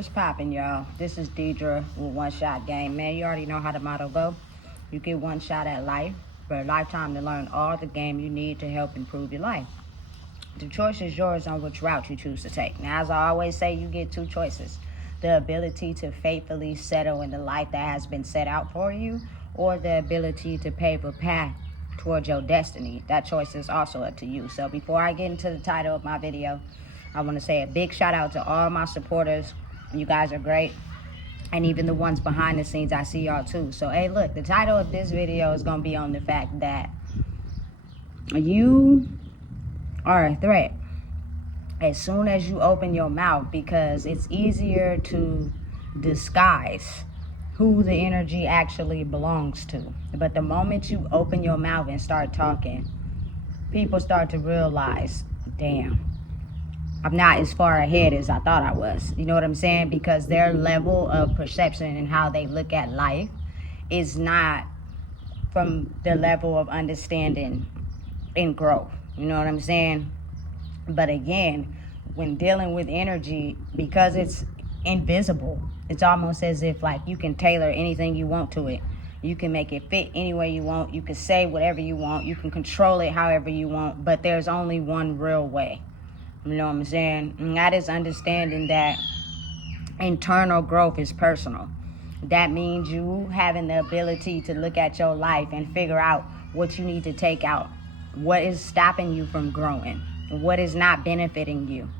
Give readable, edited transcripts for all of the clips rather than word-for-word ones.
What's poppin', y'all? This is Deidre with One Shot Game. Man, you already know how the motto go. You get one shot at life, but a lifetime to learn all the game you need to help improve your life. The choice is yours on which route you choose to take. Now, as I always say, you get two choices. The ability to faithfully settle in the life that has been set out for you, or the ability to pave a path towards your destiny. That choice is also up to you. So before I get into the title of my video, I want to say a big shout out to all my supporters. You guys are great. And even the ones behind the scenes, I see y'all too. So, hey, look, the title of this video is going to be on the fact that you are a threat as soon as you open your mouth, because it's easier to disguise who the energy actually belongs to. But the moment you open your mouth and start talking, people start to realize, damn, I'm not as far ahead as I thought I was. You know what I'm saying? Because their level of perception and how they look at life is not from the level of understanding and growth. You know what I'm saying? But again, when dealing with energy, because it's invisible, it's almost as if like you can tailor anything you want to it. You can make it fit any way you want. You can say whatever you want. You can control it however you want. But there's only one real way. You know what I'm saying? And that is understanding that internal growth is personal. That means you having the ability to look at your life and figure out what you need to take out. What is stopping you from growing? What is not benefiting you?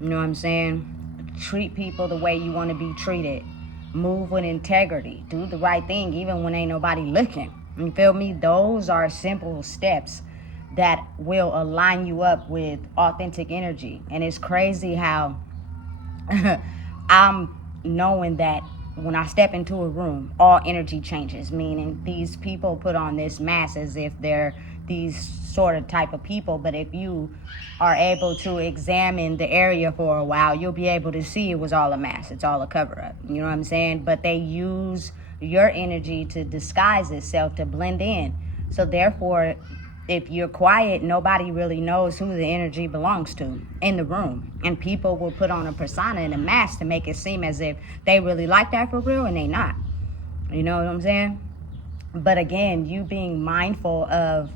You know what I'm saying? Treat people the way you want to be treated. Move with integrity. Do the right thing even when ain't nobody looking. You feel me? Those are simple steps that will align you up with authentic energy. And it's crazy how I'm knowing that when I step into a room, all energy changes, meaning these people put on this mask as if they're these sort of type of people. But if you are able to examine the area for a while, you'll be able to see it was all a mask. It's all a cover up. You know what I'm saying? But they use your energy to disguise itself, to blend in. So therefore, if you're quiet, nobody really knows who the energy belongs to in the room. And people will put on a persona and a mask to make it seem as if they really like that for real, and they not. You know what I'm saying? But again, you being mindful of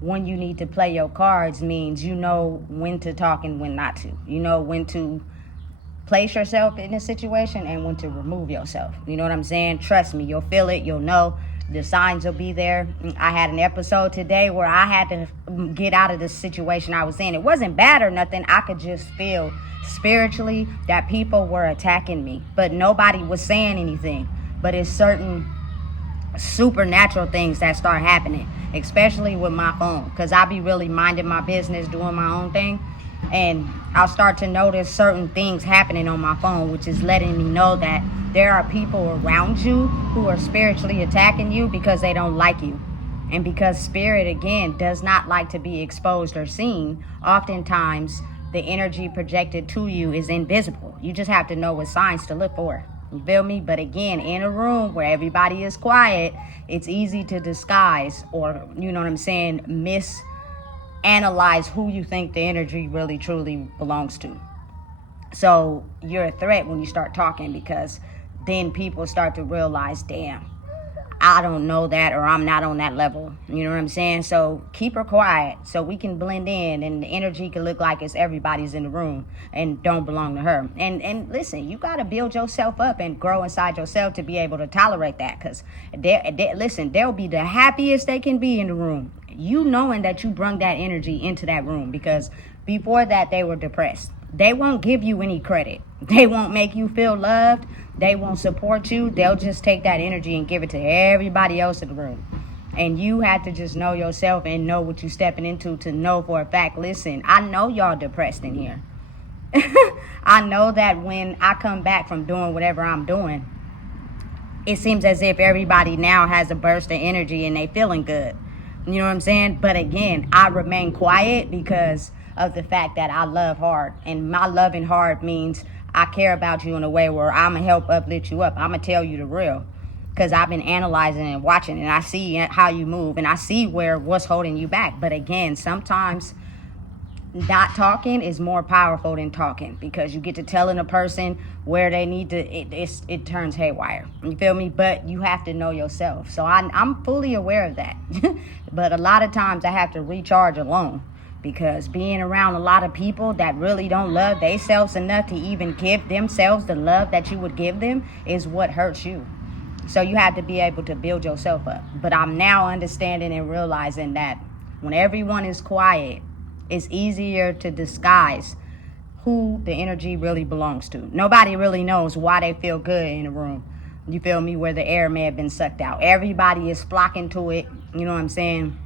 when you need to play your cards means you know when to talk and when not to. You know when to place yourself in a situation and when to remove yourself. You know what I'm saying? Trust me, you'll feel it, you'll know. The signs will be there. I had an episode today where I had to get out of the situation I was in. It wasn't bad or nothing. I could just feel spiritually that people were attacking me, but nobody was saying anything. But it's certain supernatural things that start happening, especially with my phone, because I'll be really minding my business, doing my own thing, and I'll start to notice certain things happening on my phone, which is letting me know that there are people around you who are spiritually attacking you because they don't like you. And because spirit, again, does not like to be exposed or seen, oftentimes the energy projected to you is invisible. You just have to know what signs to look for. You feel me? But again, in a room where everybody is quiet, it's easy to disguise or, you know what I'm saying, misanalyze who you think the energy really truly belongs to. So you're a threat when you start talking, because then people start to realize, damn, I don't know that, or I'm not on that level. You know what I'm saying? So keep her quiet so we can blend in and the energy can look like it's everybody's in the room and don't belong to her. And listen, you got to build yourself up and grow inside yourself to be able to tolerate that, because listen, they'll be the happiest they can be in the room, you knowing that you brought that energy into that room, because before that they were depressed. They won't give you any credit. They won't make you feel loved. They won't support you. They'll just take that energy and give it to everybody else in the room. And you have to just know yourself and know what you're stepping into to know for a fact, listen, I know y'all depressed in here. I know that when I come back from doing whatever I'm doing, it seems as if everybody now has a burst of energy and they feeling good. You know what I'm saying? But again, I remain quiet because of the fact that I love hard. And my loving hard means I care about you in a way where I'm going to help uplift you up. I'm going to tell you the real. Because I've been analyzing and watching, and I see how you move, and I see what's holding you back. But again, sometimes not talking is more powerful than talking, because you get to telling a person where they need to, it turns haywire. You feel me? But you have to know yourself. So I'm fully aware of that. But a lot of times I have to recharge alone, because being around a lot of people that really don't love themselves enough to even give themselves the love that you would give them is what hurts you. So you have to be able to build yourself up. But I'm now understanding and realizing that when everyone is quiet, it's easier to disguise who the energy really belongs to. Nobody really knows why they feel good in a room. You feel me? Where the air may have been sucked out. Everybody is flocking to it. You know what I'm saying?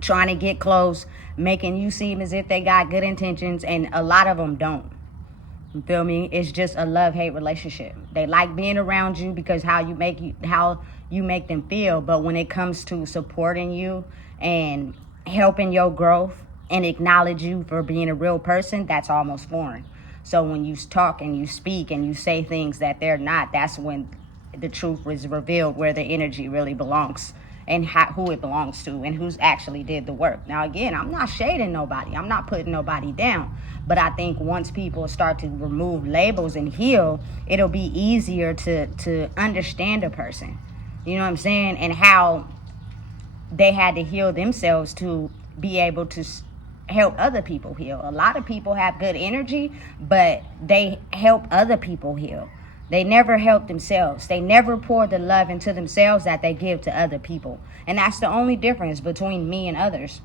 Trying to get close, making you seem as if they got good intentions, and a lot of them don't. You feel me? It's just a love-hate relationship. They like being around you because how you make them feel, but when it comes to supporting you and helping your growth and acknowledge you for being a real person, that's almost foreign. So when you talk and you speak and you say things that they're not, that's when the truth is revealed, where the energy really belongs and who it belongs to and who's actually did the work. Now, again, I'm not shading nobody. I'm not putting nobody down. But I think once people start to remove labels and heal, it'll be easier to understand a person. You know what I'm saying? And how they had to heal themselves to be able to help other people heal. A lot of people have good energy, but they help other people heal. They never help themselves. They never pour the love into themselves that they give to other people. And that's the only difference between me and others.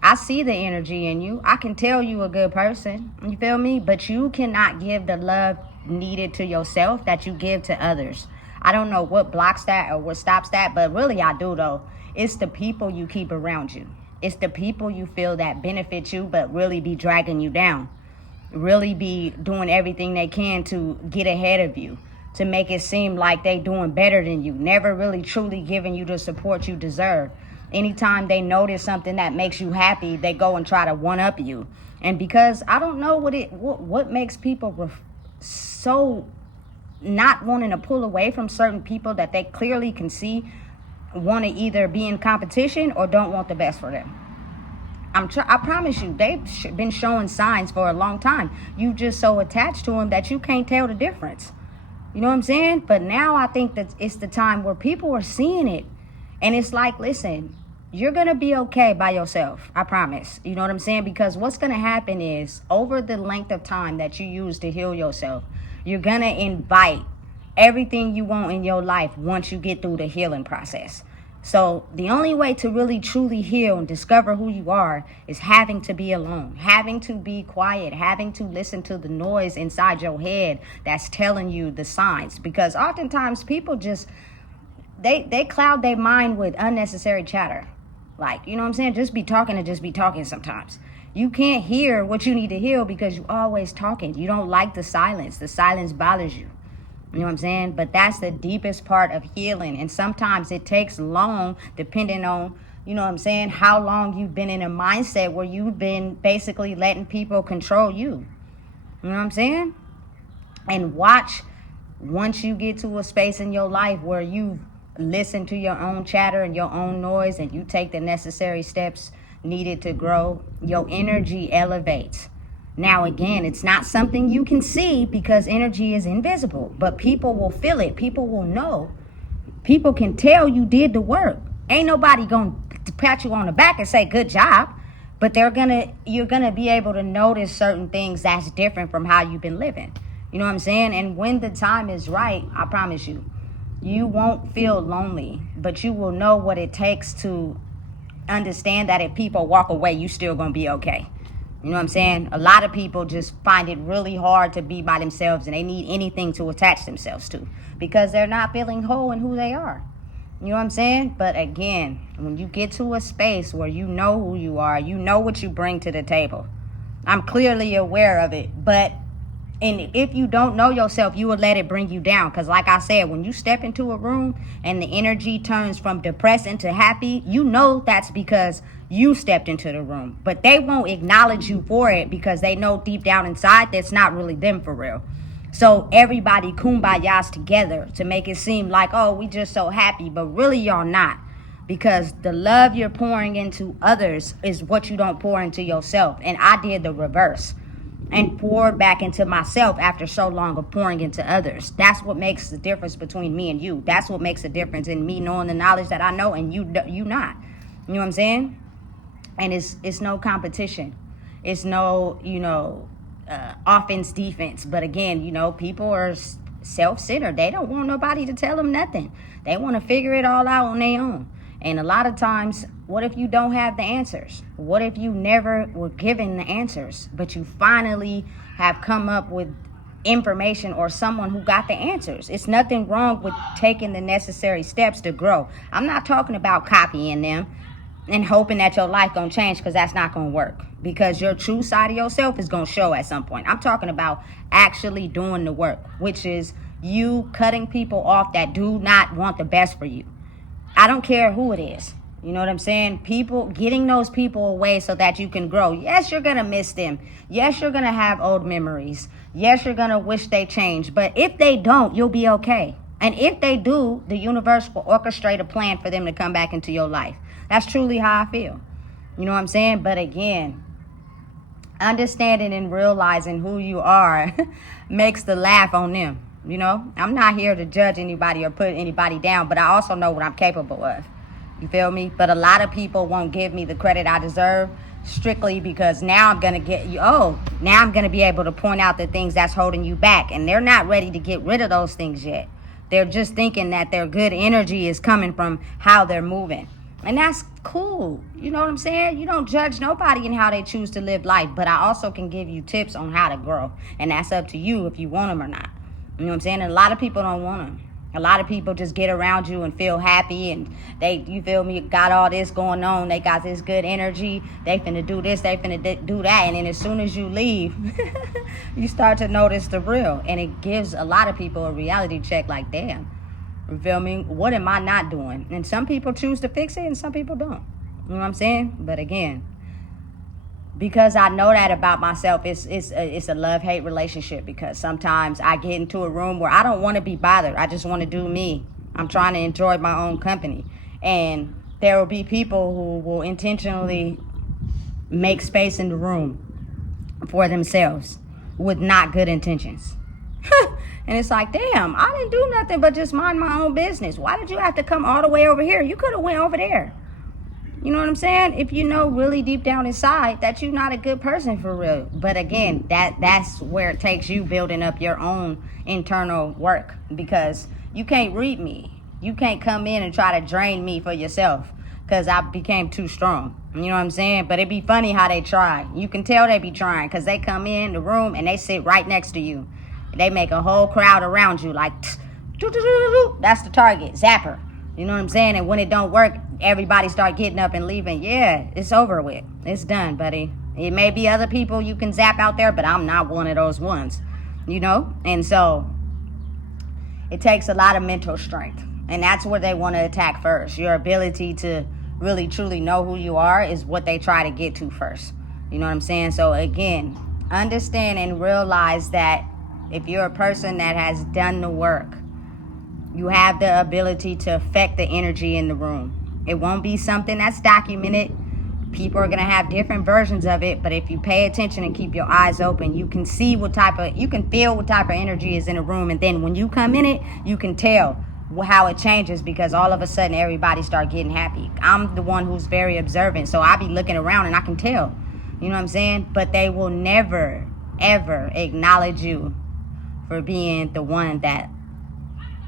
I see the energy in you. I can tell you a good person. You feel me? But you cannot give the love needed to yourself that you give to others. I don't know what blocks that or what stops that, but really I do though. It's the people you keep around you. It's the people you feel that benefit you but really be dragging you down. Really be doing everything they can to get ahead of you, to make it seem like they doing better than you, never really truly giving you the support you deserve. Anytime they notice something that makes you happy, they go and try to one up you. And because I don't know what makes people so not wanting to pull away from certain people that they clearly can see want to either be in competition or don't want the best for them. I promise you, they've been showing signs for a long time. You just so attached to them that you can't tell the difference. You know what I'm saying? But now I think that it's the time where people are seeing it. And it's like, listen, you're going to be okay by yourself. I promise. You know what I'm saying? Because what's going to happen is over the length of time that you use to heal yourself, you're going to invite everything you want in your life once you get through the healing process. So the only way to really truly heal and discover who you are is having to be alone, having to be quiet, having to listen to the noise inside your head that's telling you the signs. Because oftentimes people just, they cloud their mind with unnecessary chatter. Like, you know what I'm saying? Just be talking sometimes. You can't hear what you need to hear because you're always talking. You don't like the silence. The silence bothers you. You know what I'm saying? But that's the deepest part of healing. And sometimes it takes long, depending on, you know what I'm saying, how long you've been in a mindset where you've been basically letting people control you. You know what I'm saying? And watch, once you get to a space in your life where you listen to your own chatter and your own noise and you take the necessary steps needed to grow, your energy elevates. Now, again, it's not something you can see because energy is invisible, but people will feel it. People will know. People can tell you did the work. Ain't nobody going to pat you on the back and say, good job, but you're going to be able to notice certain things that's different from how you've been living. You know what I'm saying? And when the time is right, I promise you, you won't feel lonely, but you will know what it takes to understand that if people walk away, you still going to be okay. You know what I'm saying? A lot of people just find it really hard to be by themselves and they need anything to attach themselves to because they're not feeling whole in who they are. You know what I'm saying? But again, when you get to a space where you know who you are, you know what you bring to the table. I'm clearly aware of it, but if you don't know yourself, you will let it bring you down. Because like I said, when you step into a room and the energy turns from depressed into happy, you know that's because you stepped into the room. But they won't acknowledge you for it because they know deep down inside that's not really them for real. So everybody kumbayas together to make it seem like, oh, we just so happy. But really, y'all not. because the love you're pouring into others is what you don't pour into yourself. And I did the reverse and poured back into myself after so long of pouring into others. That's what makes the difference between me and you. That's what makes the difference in me knowing the knowledge that I know and you not. You know what I'm saying? And it's no competition. It's no, offense, defense. But again, people are self-centered. They don't want nobody to tell them nothing. They want to figure it all out on their own. And a lot of times, what if you don't have the answers? What if you never were given the answers, but you finally have come up with information or someone who got the answers? It's nothing wrong with taking the necessary steps to grow. I'm not talking about copying them and hoping that your life gonna change, because that's not gonna work, because your true side of yourself is gonna show at some point. I'm talking about actually doing the work, which is you cutting people off that do not want the best for you. I don't care who it is. You know what I'm saying? People, getting those people away so that you can grow. Yes, you're going to miss them. Yes, you're going to have old memories. Yes, you're going to wish they changed. But if they don't, you'll be okay. And if they do, the universe will orchestrate a plan for them to come back into your life. That's truly how I feel. You know what I'm saying? But again, understanding and realizing who you are makes the laugh on them. I'm not here to judge anybody or put anybody down, but I also know what I'm capable of. You feel me? But a lot of people won't give me the credit I deserve, strictly because now I'm going to now I'm going to be able to point out the things that's holding you back. And they're not ready to get rid of those things yet. They're just thinking that their good energy is coming from how they're moving. And that's cool. You know what I'm saying? You don't judge nobody in how they choose to live life. But I also can give you tips on how to grow. And that's up to you if you want them or not. You know what I'm saying? And a lot of people don't want them. A lot of people just get around you and feel happy, and you feel me, got all this going on. They got this good energy. They finna do this, they finna do that. And then as soon as you leave, you start to notice the real. And it gives a lot of people a reality check like, damn, you feel me? What am I not doing? And some people choose to fix it and some people don't. You know what I'm saying? But again, because I know that about myself, it's a love-hate relationship, because sometimes I get into a room where I don't want to be bothered. I just want to do me. I'm trying to enjoy my own company. And there will be people who will intentionally make space in the room for themselves with not good intentions. And it's like, damn, I didn't do nothing but just mind my own business. Why did you have to come all the way over here? You could have went over there. You know what I'm saying? If you know really deep down inside that you're not a good person for real. But again, that's where it takes you building up your own internal work, because you can't read me. You can't come in and try to drain me for yourself, because I became too strong. You know what I'm saying? But it'd be funny how they try. You can tell they be trying, because they come in the room and they sit right next to you. They make a whole crowd around you like, that's the target, zapper. You know what I'm saying? And when it don't work, everybody start getting up and leaving. Yeah, it's over with. It's done, buddy. It may be other people you can zap out there, but I'm not one of those ones, And so it takes a lot of mental strength. And that's where they want to attack first. Your ability to really, truly know who you are is what they try to get to first. You know what I'm saying? So again, understand and realize that if you're a person that has done the work, you have the ability to affect the energy in the room. It won't be something that's documented. People are going to have different versions of it. But if you pay attention and keep your eyes open, you can see you can feel what type of energy is in a room. And then when you come in it, you can tell how it changes, because all of a sudden everybody start getting happy. I'm the one who's very observant. So I be looking around and I can tell, you know what I'm saying? But they will never, ever acknowledge you for being the one that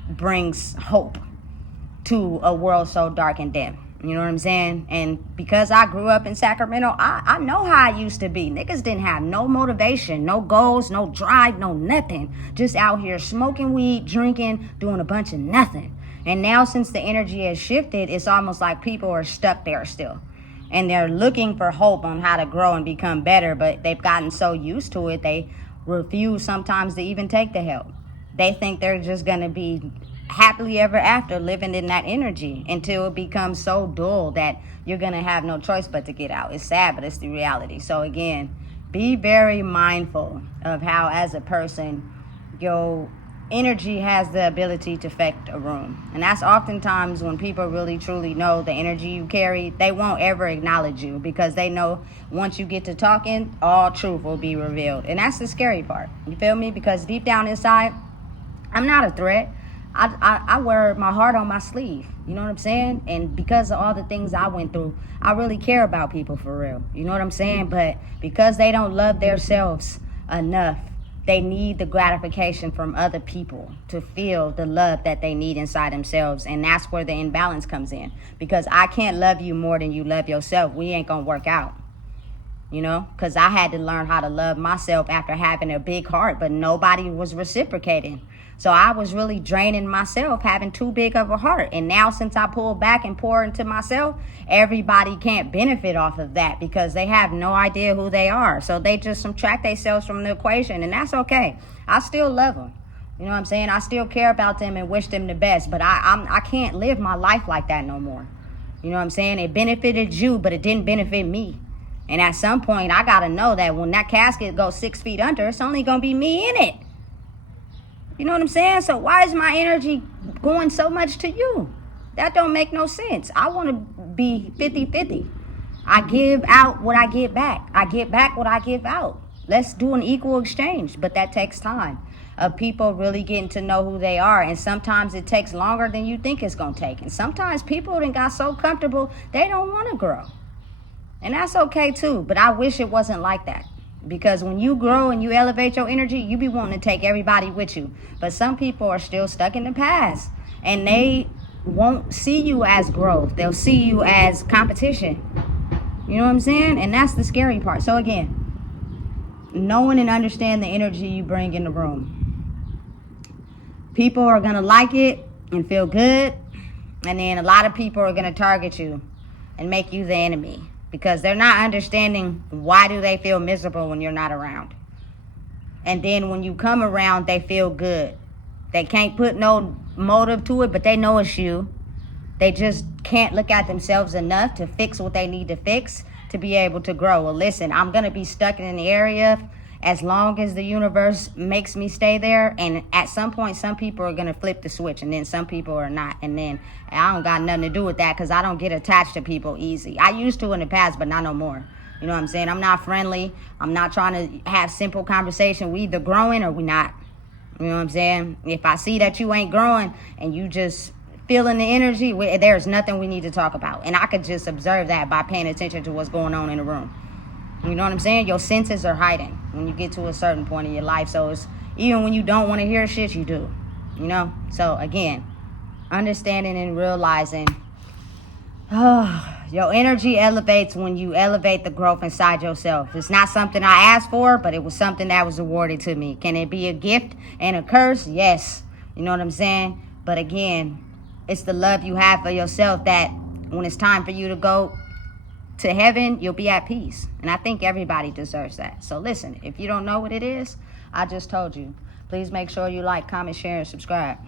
brings hope to a world so dark and dim. You know what I'm saying? And because I grew up in Sacramento, I know how I used to be. Niggas didn't have no motivation, no goals, no drive, no nothing. Just out here smoking weed, drinking, doing a bunch of nothing. And now since the energy has shifted, it's almost like people are stuck there still. And they're looking for hope on how to grow and become better, but they've gotten so used to it, they refuse sometimes to even take the help. They think they're just going to be happily ever after living in that energy until it becomes so dull that you're going to have no choice but to get out. It's sad, but it's the reality. So again, be very mindful of how, as a person, your energy has the ability to affect a room. And that's oftentimes when people really truly know the energy you carry, they won't ever acknowledge you because they know once you get to talking, all truth will be revealed. And that's the scary part. You feel me? Because deep down inside, I'm not a threat. I wear my heart on my sleeve. You know what I'm saying? And because of all the things I went through, I really care about people for real. You know what I'm saying? But because they don't love themselves enough, they need the gratification from other people to feel the love that they need inside themselves. And that's where the imbalance comes in. Because I can't love you more than you love yourself. We ain't gonna work out. You know, because I had to learn how to love myself after having a big heart, but nobody was reciprocating. So I was really draining myself, having too big of a heart. And now since I pull back and pour into myself, everybody can't benefit off of that because they have no idea who they are. So they just subtract themselves from the equation, and that's okay. I still love them. You know what I'm saying? I still care about them and wish them the best, but I can't live my life like that no more. You know what I'm saying? It benefited you, but it didn't benefit me. And at some point, I got to know that when that casket goes 6 feet under, it's only going to be me in it. You know what I'm saying? So why is my energy going so much to you? That don't make no sense. I want to be 50-50. I give out what I get back. I get back what I give out. Let's do an equal exchange. But that takes time of people really getting to know who they are. And sometimes it takes longer than you think it's going to take. And sometimes people done got so comfortable, they don't want to grow. And that's okay too. But I wish it wasn't like that. Because when you grow and you elevate your energy, you be wanting to take everybody with you. But some people are still stuck in the past. And they won't see you as growth. They'll see you as competition. You know what I'm saying? And that's the scary part. So again, knowing and understand the energy you bring in the room. People are going to like it and feel good. And then a lot of people are going to target you and make you the enemy. Because they're not understanding why do they feel miserable when you're not around. And then when you come around, they feel good. They can't put no motive to it, but they know it's you. They just can't look at themselves enough to fix what they need to fix to be able to grow. Well, listen, I'm going to be stuck in the area as long as the universe makes me stay there. And at some point, some people are going to flip the switch, and then some people are not. And then I don't got nothing to do with that because I don't get attached to people easy. I used to in the past, but not no more. You know what I'm saying? I'm not friendly. I'm not trying to have simple conversation. We either growing or we not. You know what I'm saying? If I see that you ain't growing and you just feeling the energy, there's nothing we need to talk about. And I could just observe that by paying attention to what's going on in the room. You know what I'm saying? Your senses are heightened when you get to a certain point in your life. So it's even when you don't want to hear shit, you do. You know? So again, understanding and realizing your energy elevates when you elevate the growth inside yourself. It's not something I asked for, but it was something that was awarded to me. Can it be a gift and a curse? Yes. You know what I'm saying? But again, it's the love you have for yourself that when it's time for you to go to heaven, you'll be at peace. And I think everybody deserves that. So listen, if you don't know what it is, I just told you. Please make sure you like, comment, share, and subscribe.